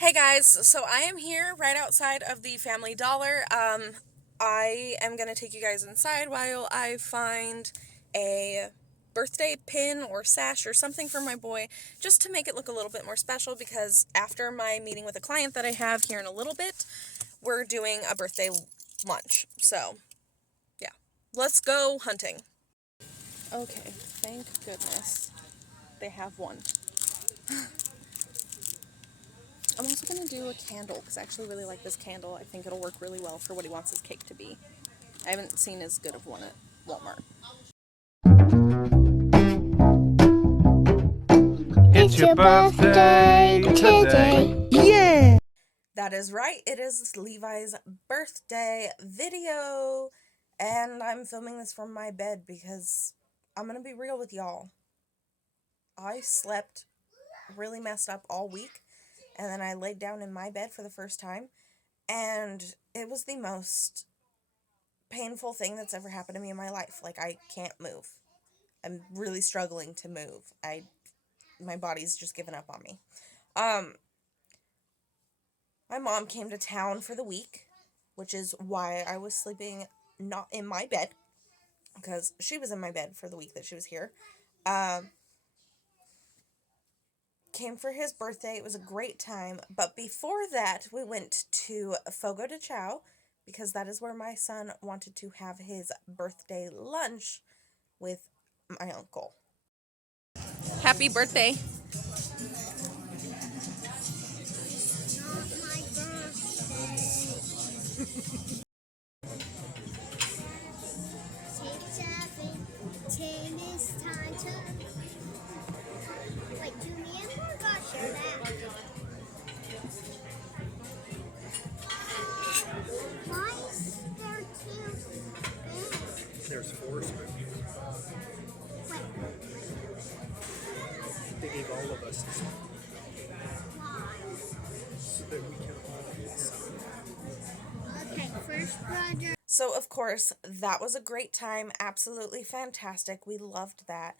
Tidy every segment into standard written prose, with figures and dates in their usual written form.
Hey guys, so I am here right outside of the Family Dollar. I am going to take you guys inside while I find a birthday pin or sash or something for my boy, just to make it look a little bit more special, because after my meeting with a client that I have here in a little bit, we're doing a birthday lunch. So, yeah, let's go hunting. Okay, thank goodness they have one. I'm also going to do a candle, because I actually really like this candle. I think it'll work really well for what he wants his cake to be. I haven't seen as good of one at Walmart. It's your birthday today. Yeah! That is right. It is Levi's birthday video. And I'm filming this from my bed because I'm going to be real with y'all. I slept really messed up all week. And then I laid down in my bed for the first time. And it was the most painful thing that's ever happened to me in my life. Like, I can't move. I'm really struggling to move. My body's just given up on me. My mom came to town for the week, which is why I was sleeping not in my bed, because she was in my bed for the week that she was here. Came for his birthday. It was a great time. But before that, we went to Fogo de Chao, because that is where my son wanted to have his birthday lunch with my uncle. Happy birthday. Wait, do me and Margot share that? Why is there two spoons? There's 4 spoons. Wait, They gave all of us a spoon why? so that we can all eat some. Okay, first brother. So, of course, that was a great time. Absolutely fantastic. We loved that.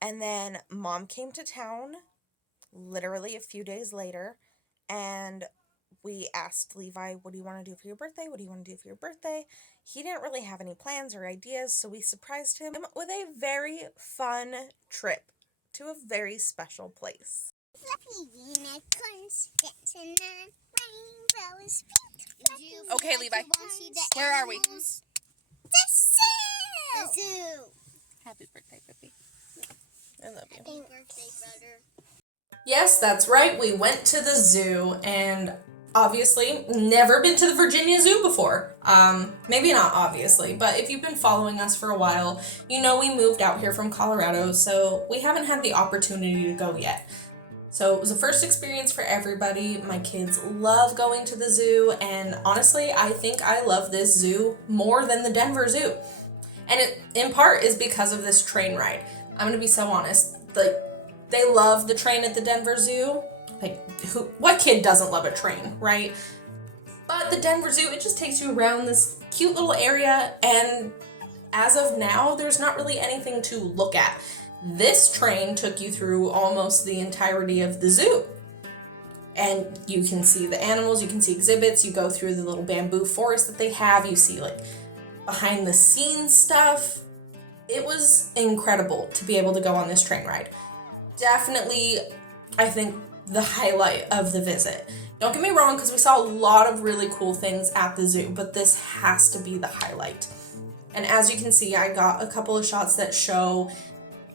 And then Mom came to town literally a few days later, and we asked Levi, what do you want to do for your birthday? What do you want to do for your birthday? He didn't really have any plans or ideas, so we surprised him with a very fun trip to a very special place. Fluffy unicorns dancing on rainbows. Okay, Levi, where are we? The zoo! The zoo! Happy birthday, Pippi. I love you. Happy birthday, brother. Yes, that's right. We went to the zoo, and obviously never been to the Virginia Zoo before. Maybe not obviously, but if you've been following us for a while, you know we moved out here from Colorado, so we haven't had the opportunity to go yet. So it was a first experience for everybody. My kids love going to the zoo, and honestly, I think I love this zoo more than the Denver Zoo. And it, in part, is because of this train ride. I'm gonna be so honest. They love the train at the Denver Zoo. What kid doesn't love a train, right? But the Denver Zoo, it just takes you around this cute little area, and as of now, there's not really anything to look at. This train took you through almost the entirety of the zoo. And you can see the animals, you can see exhibits, you go through the little bamboo forest that they have, you see like behind the scenes stuff. It was incredible to be able to go on this train ride. Definitely, I think, the highlight of the visit. Don't get me wrong, because we saw a lot of really cool things at the zoo, but this has to be the highlight. And as you can see, I got a couple of shots that show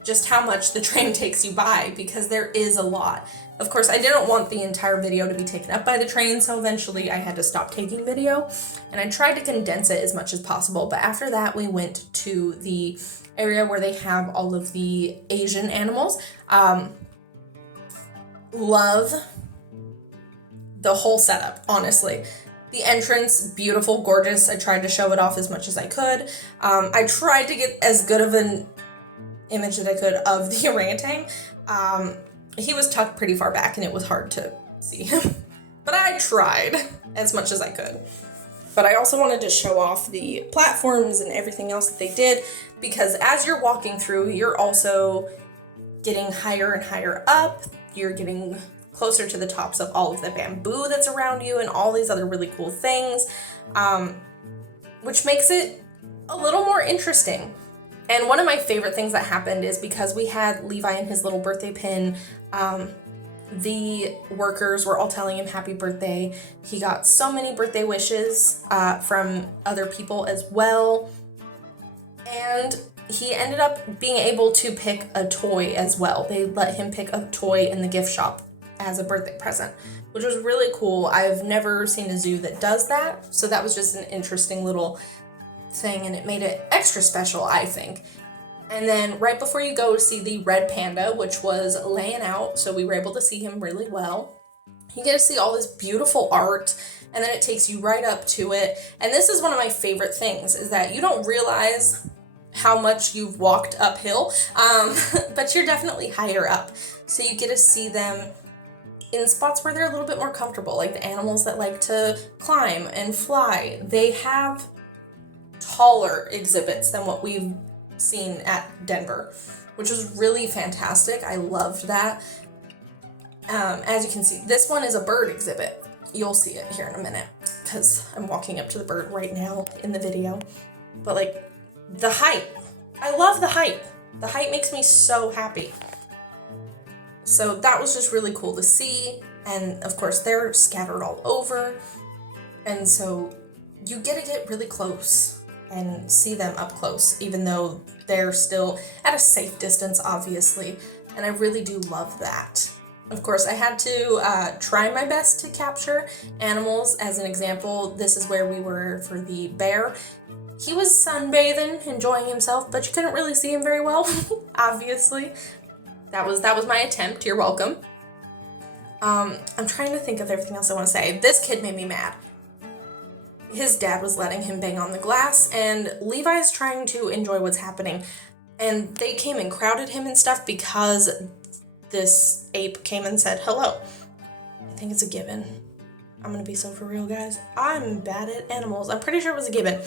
just how much the train takes you by, because there is a lot. Of course, I didn't want the entire video to be taken up by the train, so eventually I had to stop taking video, and I tried to condense it as much as possible. But after that, we went to the area where they have all of the Asian animals. Love the whole setup, honestly. The entrance, beautiful, gorgeous. I tried to show it off as much as I could. I tried to get as good of an image that I could of the orangutan. He was tucked pretty far back and it was hard to see him. But I tried as much as I could. But I also wanted to show off the platforms and everything else that they did, because as you're walking through, you're also getting higher and higher up. You're getting closer to the tops of all of the bamboo that's around you and all these other really cool things, which makes it a little more interesting. And one of my favorite things that happened is because we had Levi and his little birthday pin, the workers were all telling him happy birthday. He got so many birthday wishes from other people as well. And he ended up being able to pick a toy as well. They let him pick a toy in the gift shop as a birthday present, which was really cool. I've never seen a zoo that does that, so that was just an interesting little thing, and it made it extra special, I think. And then right before you go to see the red panda, which was laying out, so we were able to see him really well, you get to see all this beautiful art, and then it takes you right up to it. And this is one of my favorite things, is that you don't realize how much you've walked uphill, but you're definitely higher up. So you get to see them in spots where they're a little bit more comfortable, like the animals that like to climb and fly. They have taller exhibits than what we've seen at Denver, which was really fantastic. I loved that. As you can see, this one is a bird exhibit. You'll see it here in a minute because I'm walking up to the bird right now in the video. But like the height, I love the height. The height makes me so happy. So that was just really cool to see. And of course they're scattered all over. And so you get to get really close and see them up close, even though they're still at a safe distance, obviously. And I really do love that. Of course, I had to try my best to capture animals. As an example, this is where we were for the bear. He was sunbathing, enjoying himself, but you couldn't really see him very well, obviously. That was my attempt. You're welcome. I'm trying to think of everything else I want to say. This kid made me mad. His dad was letting him bang on the glass, and Levi's trying to enjoy what's happening. And they came and crowded him and stuff because this ape came and said hello. I think it's a gibbon. I'm gonna be so for real, guys. I'm bad at animals. I'm pretty sure it was a gibbon.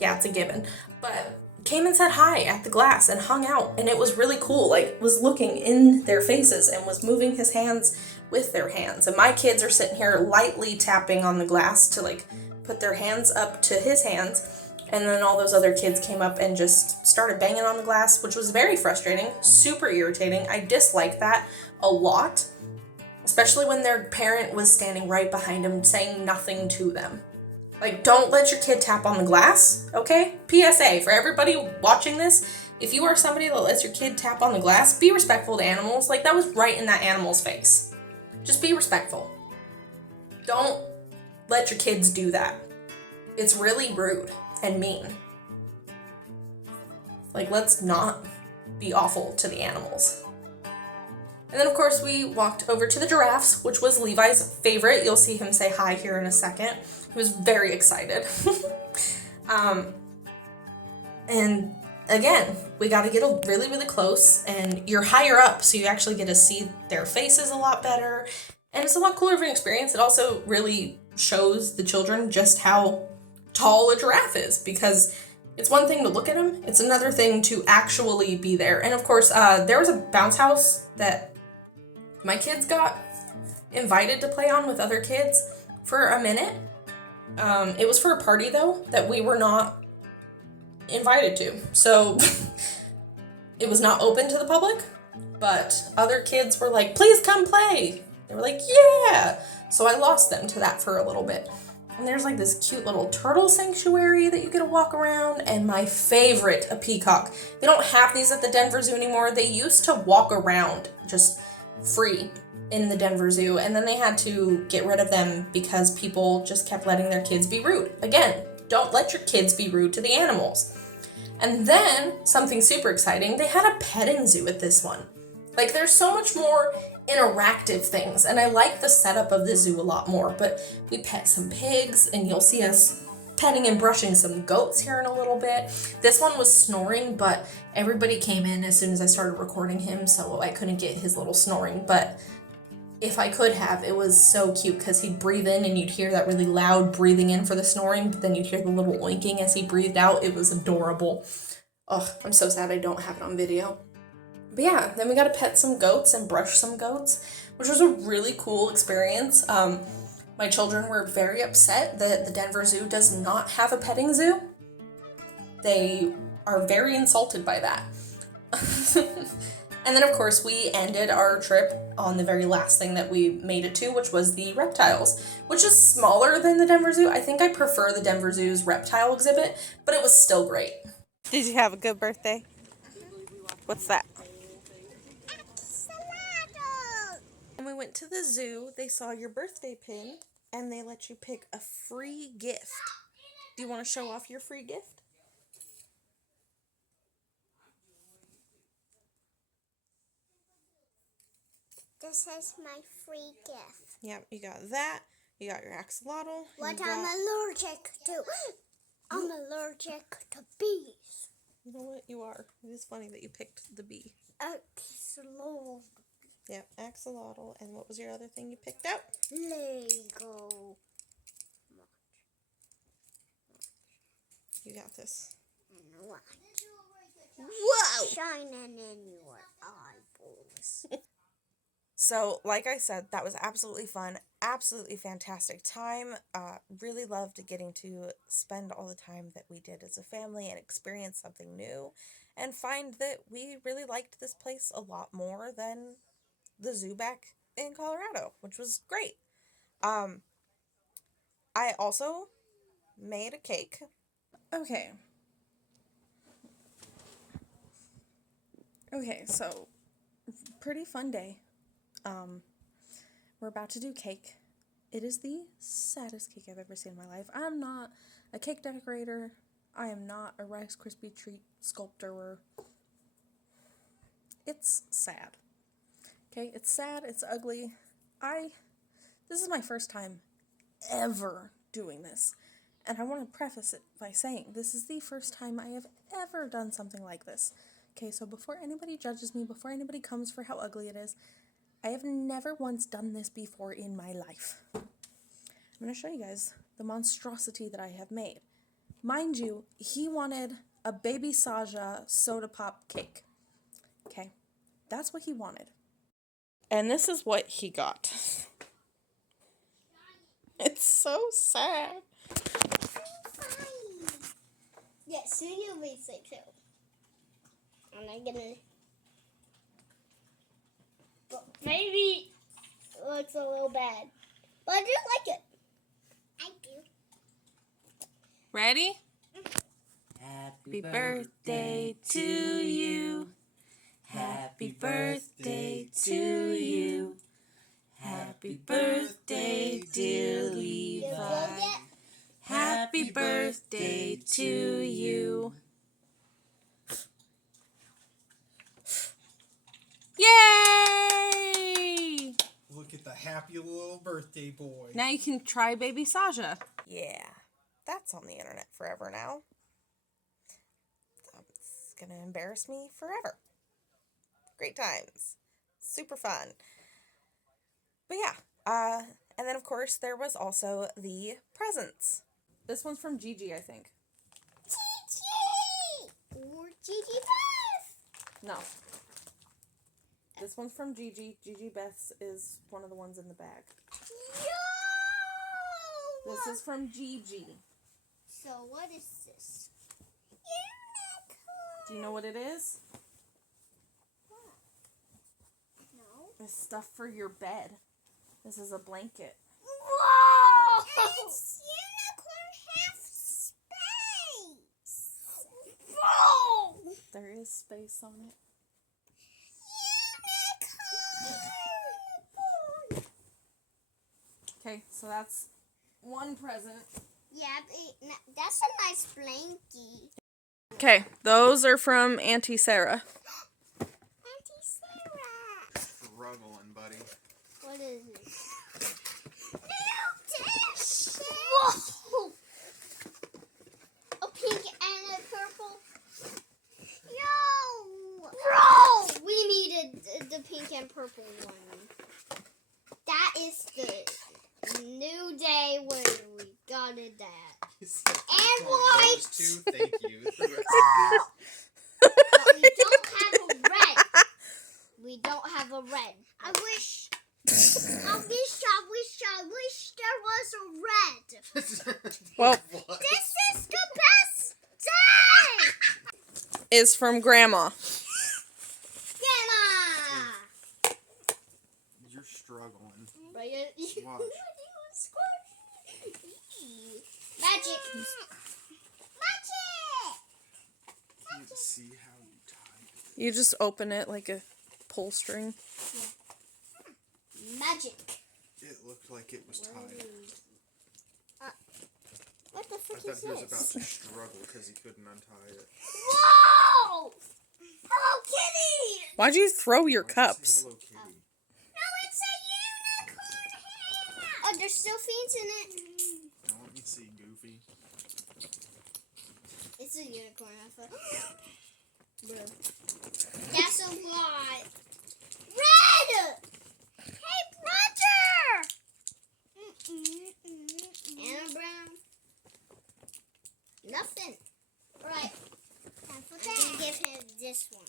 Yeah, it's a gibbon. But came and said hi at the glass and hung out, and it was really cool. Like, was looking in their faces and was moving his hands with their hands. And my kids are sitting here lightly tapping on the glass to like put their hands up to his hands, and then all those other kids came up and just started banging on the glass, which was very frustrating, super irritating. I dislike that a lot, especially when their parent was standing right behind them saying nothing to them. Like, don't let your kid tap on the glass, okay? PSA, for everybody watching this, if you are somebody that lets your kid tap on the glass, be respectful to animals. Like, that was right in that animal's face. Just be respectful. Don't let your kids do that. It's really rude and mean. Like, let's not be awful to the animals. And then of course we walked over to the giraffes, which was Levi's favorite. You'll see him say hi here in a second. He was very excited. And again, we got to get really, really close, and you're higher up, so you actually get to see their faces a lot better. And it's a lot cooler of an experience. It also really shows the children just how tall a giraffe is, because it's one thing to look at them, it's another thing to actually be there. And of course, there was a bounce house that my kids got invited to play on with other kids for a minute. It was for a party though that we were not invited to, so it was not open to the public, but other kids were like, please come play. They were like, yeah. So I lost them to that for a little bit. And there's like this cute little turtle sanctuary that you get to walk around, and my favorite, a peacock. They don't have these at the Denver Zoo anymore. They used to walk around just free in the Denver Zoo, and then they had to get rid of them because people just kept letting their kids be rude. Again, don't let your kids be rude to the animals. And then, something super exciting, they had a petting zoo at this one. Like, there's so much more interactive things, and I like the setup of the zoo a lot more. But we pet some pigs, and you'll see us petting and brushing some goats here in a little bit. This one was snoring, but everybody came in as soon as I started recording him, so I couldn't get his little snoring. But if I could have, it was so cute because he'd breathe in and you'd hear that really loud breathing in for the snoring, but then you'd hear the little oinking as he breathed out. It was adorable. Ugh, I'm so sad I don't have it on video. But yeah, then we got to pet some goats and brush some goats, which was a really cool experience. My children were very upset that the Denver Zoo does not have a petting zoo. They are very insulted by that. And then, of course, we ended our trip on the very last thing that we made it to, which was the reptiles, which is smaller than the Denver Zoo. I think I prefer the Denver Zoo's reptile exhibit, but it was still great. Did you have a good birthday? What's that? When we went to the zoo, they saw your birthday pin and they let you pick a free gift. Do you want to show off your free gift? This is my free gift. Yep, you got that. You got your axolotl. What I'm allergic to. I'm allergic to bees. You know what? You are. It is funny that you picked the bee. Axolotl. Yep, axolotl. And what was your other thing you picked out? Lego. You got this. Watch. Whoa! Shining in your eyeballs. So, like I said, that was absolutely fun. Absolutely fantastic time. Really loved getting to spend all the time that we did as a family and experience something new. And find that we really liked this place a lot more than the zoo back in Colorado, which was great. I also made a cake. Okay, so pretty fun day. We're about to do cake. It is the saddest cake I've ever seen in my life. I'm not a cake decorator. I am not a Rice Krispie treat sculptor. It's sad. Okay, it's sad, it's ugly. This is my first time ever doing this. And I want to preface it by saying this is the first time I have ever done something like this. Okay, so before anybody judges me, before anybody comes for how ugly it is, I have never once done this before in my life. I'm going to show you guys the monstrosity that I have made. Mind you, he wanted a Baby Saja soda pop cake. Okay, that's what he wanted. And this is what he got. It's so sad. Yeah, soon you'll be sick too. And I'm gonna. But maybe it looks a little bad. But I do like it. I do. Ready? Happy birthday to you. Happy birthday to you. Happy birthday, dear Levi. Happy birthday to you. Yay! Look at the happy little birthday boy. Now you can try Baby Saja. Yeah, that's on the internet forever now. It's gonna embarrass me forever. Great times. Super fun. But yeah, and then of course there was also the presents. This one's from Gigi, I think. Gigi! Or Gigi Beth! No. This one's from Gigi. Gigi Beth's is one of the ones in the bag. Yo! This is from Gigi. So what is this? Unicorn! Do you know what it is? What? No. It's stuff for your bed. This is a blanket. Whoa! It's unicorn half space! Whoa! There is space on it. Unicorn! Okay, so that's one present. Yeah, but that's a nice blankie. Okay, those are from Auntie Sarah. Auntie Sarah! Struggling, buddy. What is it? New dish! Whoa! A pink and a purple. Yo! Bro! We needed the pink and purple one. That is the new day when we got it that. And white! Those two, thank you. The rest But we don't have a red. We don't have a red. I wish wish there was a red. Well, What? This is the best day! is from Grandma. Grandma! You're struggling. But you Watch. Magic! You need to see how you tied it. You just open it like a pull string. Magic! It looked like it was tied. What the I frick thought is he was about this? to struggle because he couldn't untie it. Whoa! Hello Kitty! Why'd you throw your Why'd you say cups? Hello Kitty? No, it's a unicorn hat! Oh, there's still fins in it. Now let me see, Goofy. It's a unicorn, I thought. Bro. That's a lot. Red! Hey, brother! Anna Brown. Nothing. Alright. Time for that. I'm gonna give him this one.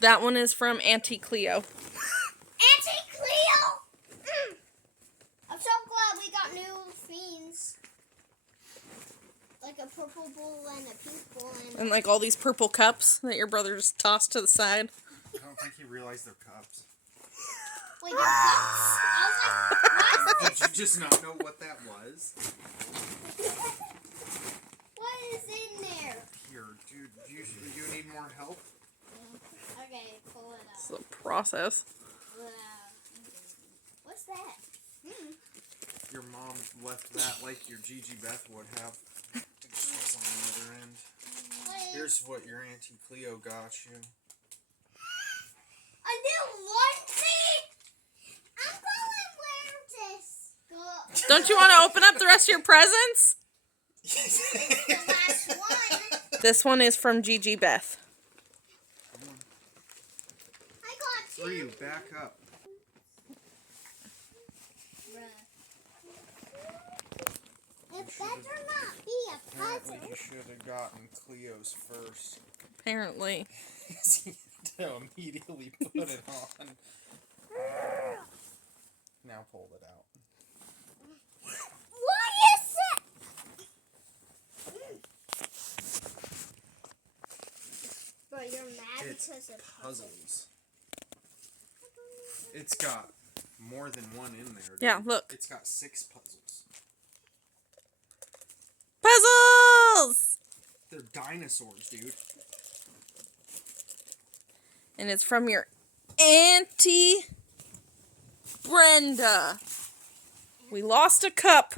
That one is from Auntie Cleo. Auntie Cleo! I'm so glad we got new fiends. Like a purple bowl and a pink bowl and And like all these purple cups that your brother just tossed to the side. I don't think he realized they're cups. wait, your cups? I was like, what? Did you just not know what that was? What is in there? Here, dude, you need more help? Okay, pull it It's out. a process. Wow. What's that? Your mom left that like your Gigi Beth would have. It just was on the other end. What is Here's what your Auntie Cleo got you. a new onesie? I'm going to wear this. Go. Don't you want to open up the rest of your presents? The last one. This one is from Gigi Beth. Come on. I got two. Ryu, back up. It better not be a Apparently puzzle. you should have gotten Cleo's first. Apparently. To immediately put it on. Now pull it out. What is it? Bro, you're mad It's because of puzzles. It's got more than one in there. Dude. Yeah, look. It's got 6 puzzles. Puzzles! They're dinosaurs, dude. And it's from your Auntie Brenda. We lost a cup.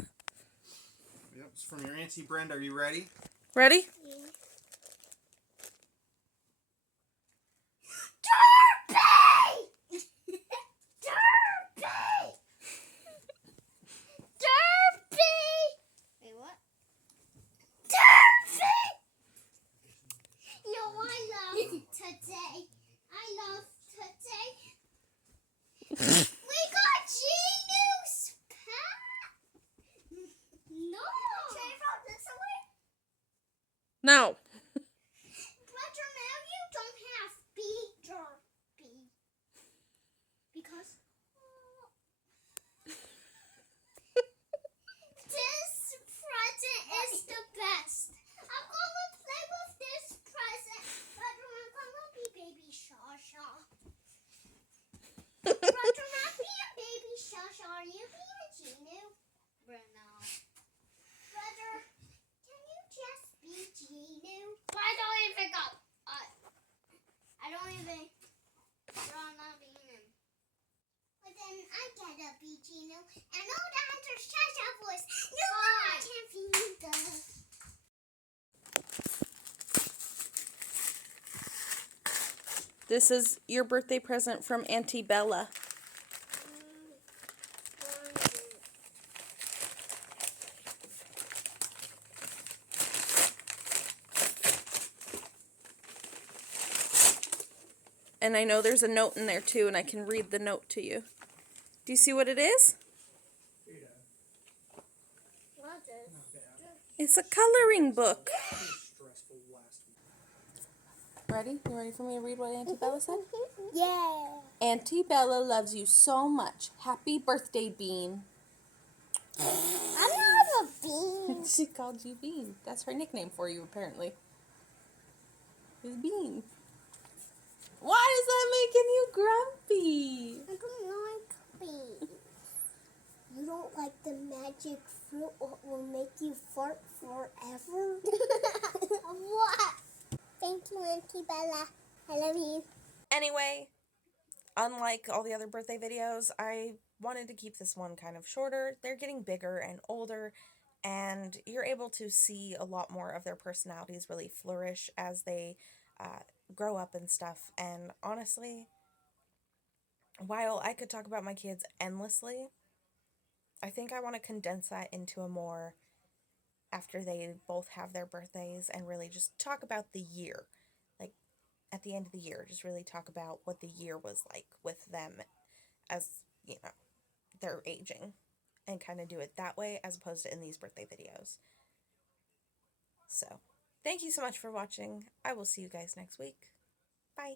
Yep, it's from your Auntie Brenda. Are you ready? Ready? Derpy! Derpy! Derpy! Wait, what? Derpy! Yo, I love today. I love today. We got Genius Pat! No! Should I throw this away? No. Roger, now you don't have derpy. Because this present is the best. I'm gonna play with this present. Roger, I'm gonna be baby Shasha. Roger, not being baby Shasha. Are you being Genu? Bruno. Roger, can you just be Genu? But I don't even go. I don't even. I'm not being him. But then I gotta be Gino. And all the hunters Shasha voice. No, I can't be neither. This is your birthday present from Auntie Bella. And I know there's a note in there too, and I can read the note to you. Do you see what it is? What's this? It's a coloring book. Ready? You ready for me to read what Auntie Bella said? Yeah. Auntie Bella loves you so much. Happy birthday, Bean. I'm not a bean. She called you Bean. That's her nickname for you, apparently. Is Bean. Why is that making you grumpy? I don't like beans. You don't like the magic fruit what will make you fart forever? What? Thank you, Auntie Bella. I love you. Anyway, unlike all the other birthday videos, I wanted to keep this one kind of shorter. They're getting bigger and older, and you're able to see a lot more of their personalities really flourish as they grow up and stuff. And honestly, while I could talk about my kids endlessly, I think I want to condense that into a more after they both have their birthdays and really just talk about the year. Like at the end of the year, just really talk about what the year was like with them as, you know, they're aging and kind of do it that way as opposed to in these birthday videos. So, thank you so much for watching. I will see you guys next week. Bye.